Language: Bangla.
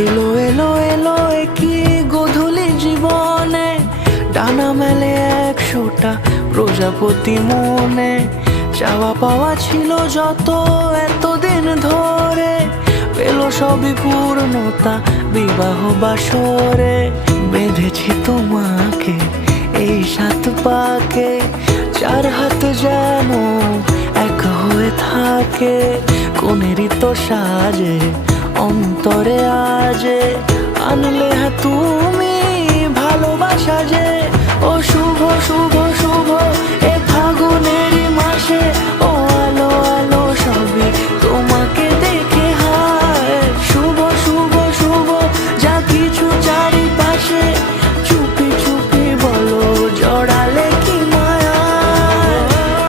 এলো এলো এলো কি গোধূলি জীবনে, ডানা মেলে 100টা প্রজাপতি মনে। চাওয়া পাওয়া ছিল যত এতদিন ধরে, পেল সবই পূর্ণতা বিবাহ বাসরে। বেঁধেছি তোমাকে এই 7 পাকে, 4 হাত যেন এক হয়ে থাকে। কোনেরই তো সাজে অন্তরে আজে, আনলে তুমি ভালোবাসা যে। ও শুভ শুভ শুভ